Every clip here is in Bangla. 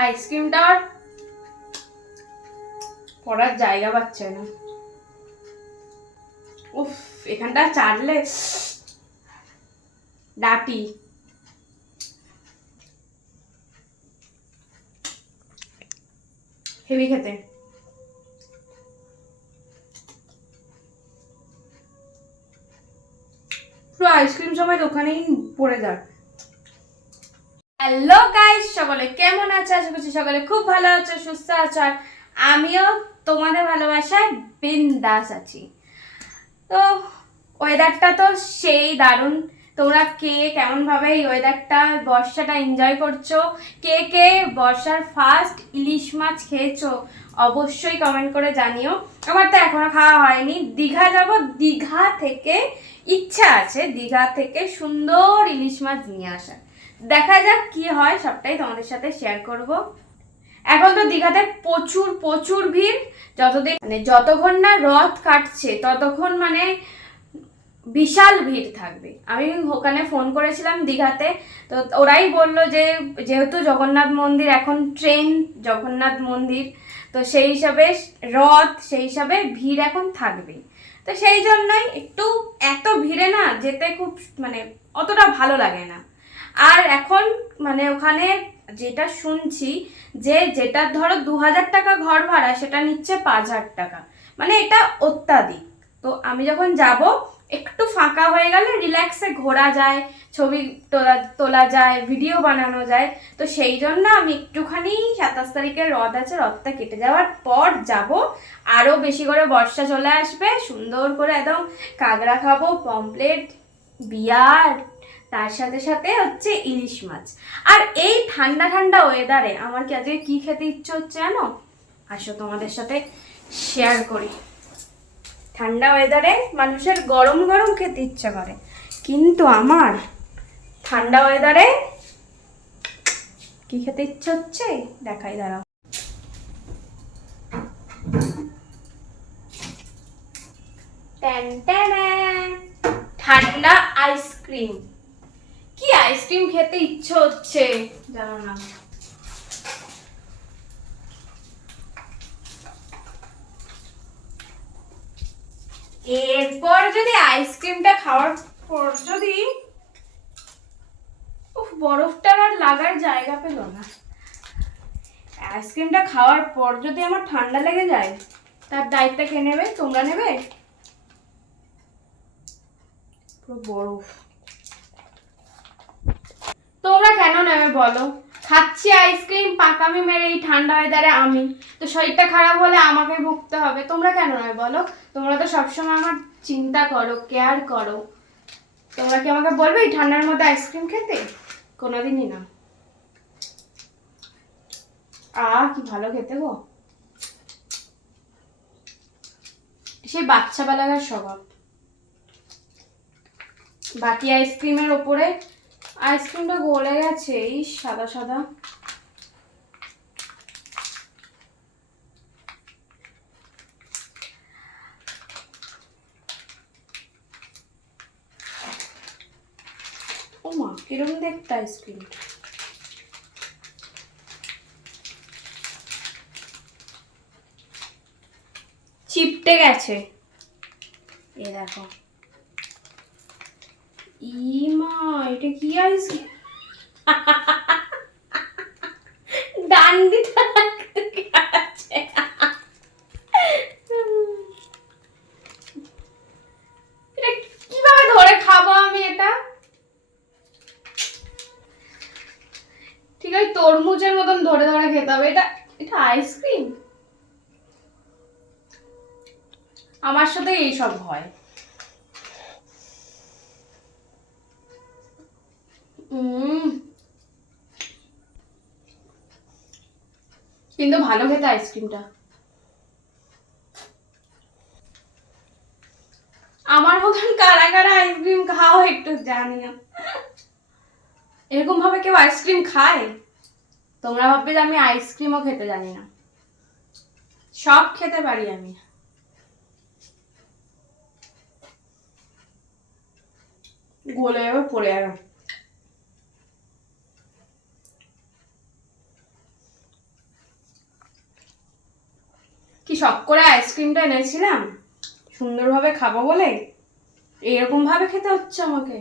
আইসক্রিমটা আর করার জায়গা পাচ্ছে না। উফ, এখানটা চাটলে ডাটি। হেভি খেতে। পুরো আইসক্রিম সবাই দোকানেই পড়ে যাক। হ্যালো গাইস সকলে কেমন আছো? আশা করছি সকলে খুব ভালো আছো, সুস্থ আছো, আর আমিও তোমাদের ভালোবাসায় বিন্দাস আছি। তো ওয়েদারটা তো সেই দারুণ। তোমরা কে কেমন ভাবে এই ওয়েদারটা বর্ষাটা এনজয় করছ? কে কে বর্ষার ফার্স্ট ইলিশ মাছ খেয়েছো? অবশ্যই কমেন্ট করে জানিও। আমার তো এখনও খাওয়া হয়নি। দীঘা যাব, দীঘা থেকে ইচ্ছা আছে দীঘা থেকে সুন্দর ইলিশ মাছ নিয়ে আসার। দেখা যাক কি হয়, সবটাই তোমাদের সাথে শেয়ার করব। এখন তো দীঘাতে প্রচুর প্রচুর ভিড়। যতদিন মানে যতক্ষণ না রথ কাটছে, ততক্ষণ মানে বিশাল ভিড় থাকবে। আমি ওখানে ফোন করেছিলাম দীঘাতে, তো ওরাই বলল যে, যেহেতু জগন্নাথ মন্দির এখন ট্রেন জগন্নাথ মন্দির, তো সেই হিসাবে রথ, সেই হিসাবে ভিড় এখন থাকবে। তো সেই জন্যই একটু এত ভিড়ে না যেতে খুব মানে অতটা ভালো লাগে না। আর এখন মানে ওখানে যেটা শুনছি যে যেটা ধরো দু হাজার টাকা ঘর ভাড়া, সেটা নিচ্ছে পাঁচ হাজার টাকা। মানে এটা অত্যাধিক। তো আমি যখন যাব, একটু ফাঁকা হয়ে গেলে রিল্যাক্সে ঘোরা যায়, ছবি তোলা তোলা যায় ভিডিও বানানো যায়। তো সেই জন্য আমি একটুখানি সাতাশ তারিখের রথ আছে, রথটা কেটে যাওয়ার পর যাব। আরও বেশি করে বর্ষা চলে আসবে, সুন্দর করে একদম কাঁকড়া খাব পমপ্লেট বিয়ার তার সাথে সাথে হচ্ছে ইলিশ মাছ। আর এই ঠান্ডা ঠান্ডা ওয়েদারে আমার কি আজকে কি খেতে ইচ্ছে হচ্ছে জানো? আসো তোমাদের সাথে শেয়ার করি। ঠান্ডা ওয়েদারে মানুষের গরম গরম খেতে ইচ্ছা করে। কিন্তু আমার ঠান্ডা ওয়েদারে কি খেতে ইচ্ছে হচ্ছে? দেখাই, দাঁড়াও। ঠান্ডা আইসক্রিম কি আইসক্রিম খেতে ইচ্ছে হচ্ছে? জানো না। এরপর যদি আইসক্রিমটা খাওয়ার পর যদি বরফটা আর লাগার জায়গা পেল না। আইসক্রিমটা খাওয়ার পর যদি আমার ঠান্ডা লেগে যায়, তার দায়িত্ব কে নেবে? তোমরা নেবে? পুরো বরফ। তোমরা কেন নেবে বলো? খাচ্ছি আইসক্রিম পাকামি মেরে এই ঠান্ডা ওয়েদারে আমি। তো শরীরটা খারাপ হলে আমাকে ভুগতে হবে। তোমরা কেন নেবে বলো? তোমরা তো সবসময় আমার চিন্তা করো কেয়ার করো। তোমরা কি আমাকে বলবে এই ঠান্ডার মধ্যে আইসক্রিম খেতে? কোনোদিনই না। আ কি ভালো খেতে গো। সেই বাচ্চা বেলাকার স্বভাব। বাকি আইসক্রিমের ওপরে আইসক্রিমটা গলে গেছে এই সাদা সাদা। ও মা কিরম দেখতে আইসক্রিম? চিপটে গেছে। এ দেখো। ইমা এটা কি আইসক্রিম ডান্ডিটা কীভাবে ধরে খাব আমি এটা? ঠিক আছে তরমুজের মতন ধরে ধরে খেতে হবে। এটা এটা আইসক্রিম আমার সাথে এইসব হয়। কিন্তু ভালো খেতে আইসক্রিমটা। আমার মতন কারা কারা আইসক্রিম খাও একটু জানিও। এরকম ভাবে কেউ আইসক্রিম খায়? তোমরা ভাববে যে আমি আইসক্রিমও খেতে জানি না। সব খেতে পারি আমি। গলে যাবে পড়ে যাবে শখ করে আইসক্রিমটা এনেছিলাম। সুন্দরভাবে খাব বলে এরকম ভাবে খেতে হচ্ছে আমাকে।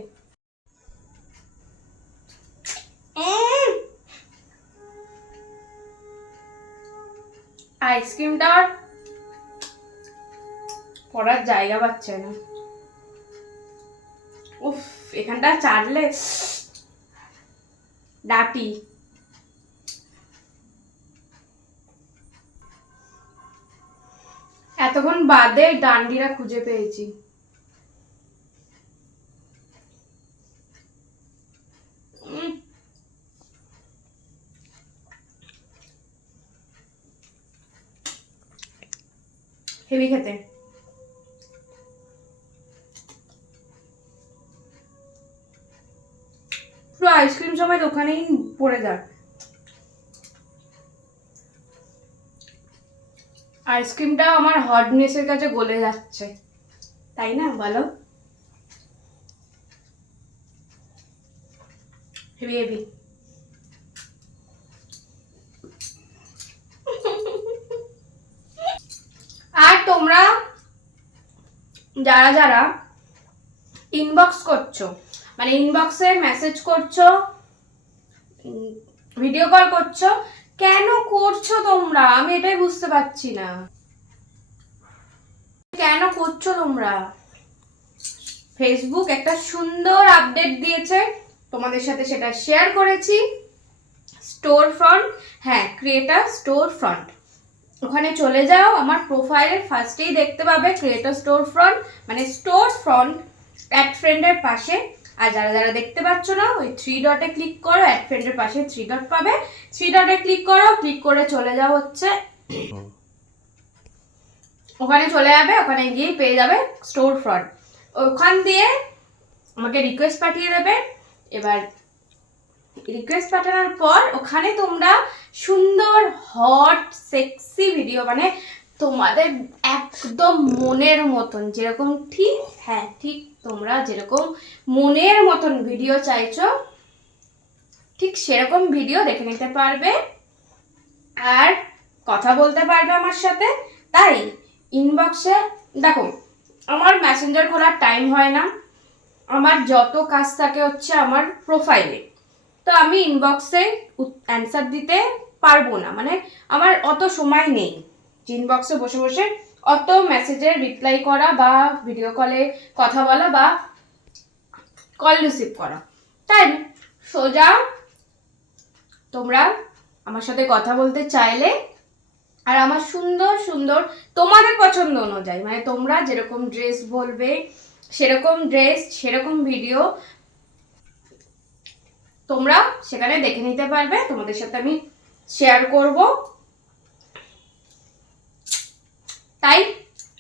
আইসক্রিমটা আর পড়ার জায়গা পাচ্ছে না। উফ, এখানটা চাটলে ডাটি। এতক্ষণ বাদে ডান্ডিরা খুঁজে পেয়েছি। হেভি খেতে। পুরো আইসক্রিম সবাই দোকানেই পড়ে যাক। আইসক্রিমটা আমার হটনেসের কাছে গলে যাচ্ছে। তাই না, বলো? হেভি আর তোমরা যারা যারা ইনবক্স করছ মানে ইনবক্সে মেসেজ করছ ভিডিও কল করছ কেন করছ তোমরা? আমি এটাই বুঝতে পারছি না। কেন করছ তোমরা? ফেসবুক একটা সুন্দর আপডেট দিয়েছে। তোমাদের সাথে সেটা শেয়ার করেছি। স্টোর ফ্রন্ট হ্যাঁ ক্রিয়েটার স্টোর ফ্রন্ট ওখানে চলে যাও, আমার প্রোফাইলের ফার্স্টেই দেখতে পাবে ক্রিয়েটার স্টোর ফ্রন্ট মানে স্টোর ফ্রন্ট অ্যাড ফ্রেন্ডের পাশে। আর যারা যারা দেখতে পাচ্ছ না, ওই থ্রি ডটে ক্লিক করো অ্যাড ফ্রেন্ডের পাশে থ্রি ডট পাবে। থ্রি ডটে ক্লিক করো ক্লিক করে চলে যাও হচ্ছে। ওখানে চলে যাবে, ওখানে গিয়ে পেয়ে যাবে স্টোর ফ্রন্ট ওখান দিয়ে আমাকে রিকোয়েস্ট পাঠিয়ে দেবে। এবার রিকোয়েস্ট পাঠানোর পর ওখানে তোমরা সুন্দর হট সেক্সি ভিডিও মানে তোমাদের একদম মনের মতন, যেরকম ঠিক হ্যাঁ ঠিক তোমরা যেরকম মনের মতন ভিডিও চাইছো, ঠিক সেরকম ভিডিও দেখে নিতে পারবে। আর কথা বলতে পারবে আমার সাথে, তাই ইনবক্সে দেখো, আমার মেসেঞ্জার খোলার টাইম হয় না। আমার যত কাজ থাকে হচ্ছে আমার প্রোফাইলে তো আমি ইনবক্সে অ্যান্সার দিতে পারব না মানে আমার অত সময় নেই। ইনবক্সে বসে বসে অত মেসেজের রিপ্লাই করা বা ভিডিও কলে কথা বলা বা কল রিসিভ করা। তাই সোজা তোমরা আমার সাথে কথা বলতে চাইলে আর আমার সুন্দর সুন্দর তোমাদের পছন্দ অনুযায়ী মানে তোমরা যেরকম ড্রেস বলবে, সেরকম ড্রেস সেরকম ভিডিও তোমরা সেখানে দেখে নিতে পারবে। তোমাদের সাথে আমি শেয়ার করব। তাই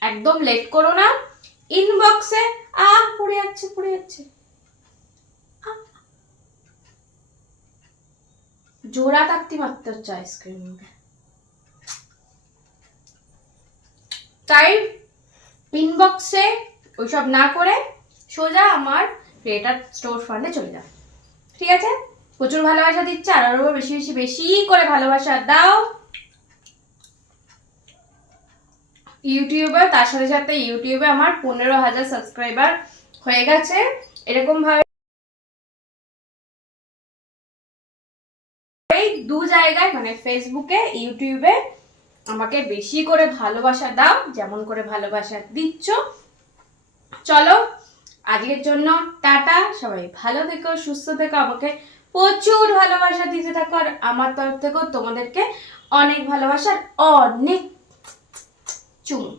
একদম লেট করো না। ইনবক্সে আ, পড়ে যাচ্ছে পড়ে যাচ্ছে। জোড়া তাকতি মারতে হচ্ছে আইসক্রিম তাই ইনবক্সে ওইসব না করে সোজা আমার ক্রিয়েটার স্টোর ফান্ডে চলে যাও। ঠিক আছে? প্রচুর ভালোবাসা দিচ্ছে, আর আরও বেশি বেশি বেশি করে ভালোবাসা দাও। ইউটিউবে তার সাথে সাথে ইউটিউবে আমার পনেরো হাজার সাবস্ক্রাইবার হয়ে গেছে। এরকম ভাবে এই দু জায়গায় মানে ফেসবুকে, ইউটিউবে আমাকে বেশি করে ভালোবাসা দাও, যেমন করে ভালোবাসা দিচ্ছ। চলো, আজকের জন্য টাটা। সবাই ভালো থেকো, সুস্থ থেকো, আমাকে প্রচুর ভালোবাসা দিতে থাকো, আর আমার তরফ থেকেও তোমাদেরকে অনেক ভালোবাসার অনেক Чому?